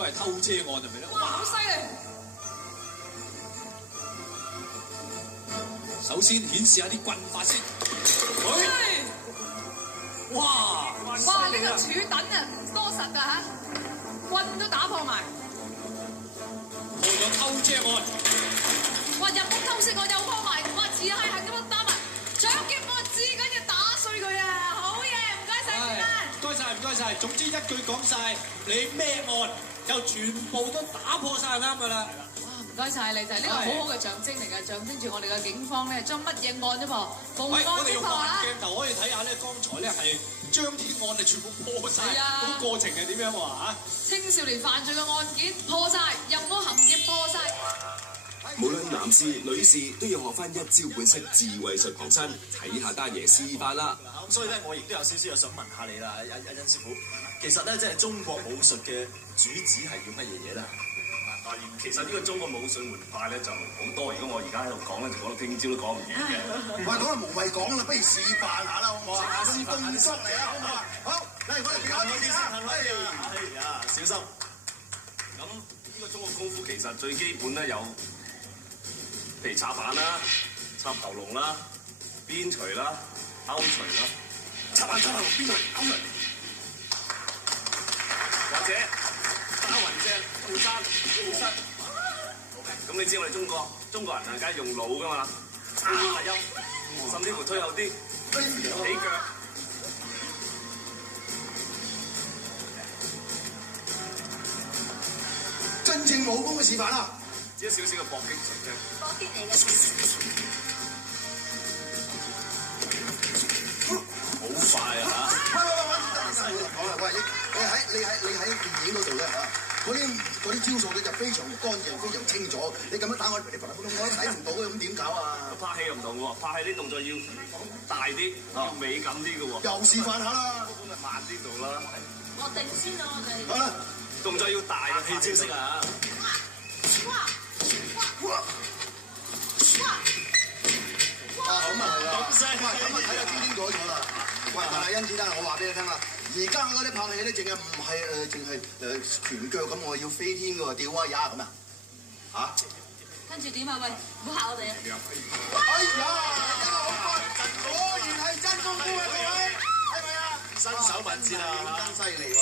該係偷車案係咪咧？哇，好犀利！首先顯示下啲棍法先。哇！哇！呢個柱躉啊，多實啊嚇，棍都打破埋。破咗偷車案。哇！入屋偷竊案又破埋，哇！自係咁樣打埋，搶劫我知緊要打碎佢啊！好嘢，唔該晒先生。唔該晒，唔該晒。總之一句講晒，你咩案就全部都打破晒啱㗎啦。唔該晒你，就係呢個好好嘅象徵嚟㗎，象徵住我哋嘅警方咧，將乜嘢案都破，逢案我哋用必破啊！慢鏡頭可以睇下咧，剛才咧係將啲案係全部破晒，啊嗰個過程係點樣喎嚇？青少年犯罪嘅案件破晒，入屋行劫破晒。無論男士女士都要學翻一招半式自衛術防身，睇下單爺示範啦。咁所以咧，我亦都有少少想問下你啦，阿甄師傅，其實咧即係中國武術嘅主旨係叫乜嘢嘢咧？其實呢個中國武術門派咧就好多，如果我而家喺度講咧，就講到聽朝都講唔完嘅。喂，講啊無謂講啦，不如示範下啦，好唔好啊？用動作嚟啊，好唔好啊？好，嚟我哋表演先啦。小心。咁呢個中國功夫其實最基本咧有，譬如插板啦、插頭龍啦、邊錘啦、勾錘啦、插板、插頭、邊錘、勾錘，或者打雲正、跳山、跳膝。咁你知我哋中國人啊，梗係用腦噶嘛，發音，甚至乎推後啲起腳。真正武功嘅示範啦！只係少少嘅搏擊術啫。搏擊嚟嘅。好快啊嚇！講啦，喂，你喺電影嗰度咧嚇，嗰啲招數咧就非常乾淨、非常清楚。你咁樣打我，我都睇唔到嘅，咁點搞啊？拍戲又唔同喎，拍戲啲動作要大啲，要美感啲嘅喎。又示範下啦！咁咪慢啲做啦。我定先啦，我哋。好啦，動作要大嘅戲招式啊！咁啊係啊！咁啊睇下精咗啦。喂，阿甄子丹，我話俾你聽啦，而家嗰啲拍戲咧，淨係拳腳咁，我要飛天嘅喎，吊威也咁啊！嚇！跟住點啊？喂，唔好嚇我哋啊！哎呀，好快，果然係真功夫啊！各位，係咪啊？身手敏捷啊，真犀利喎！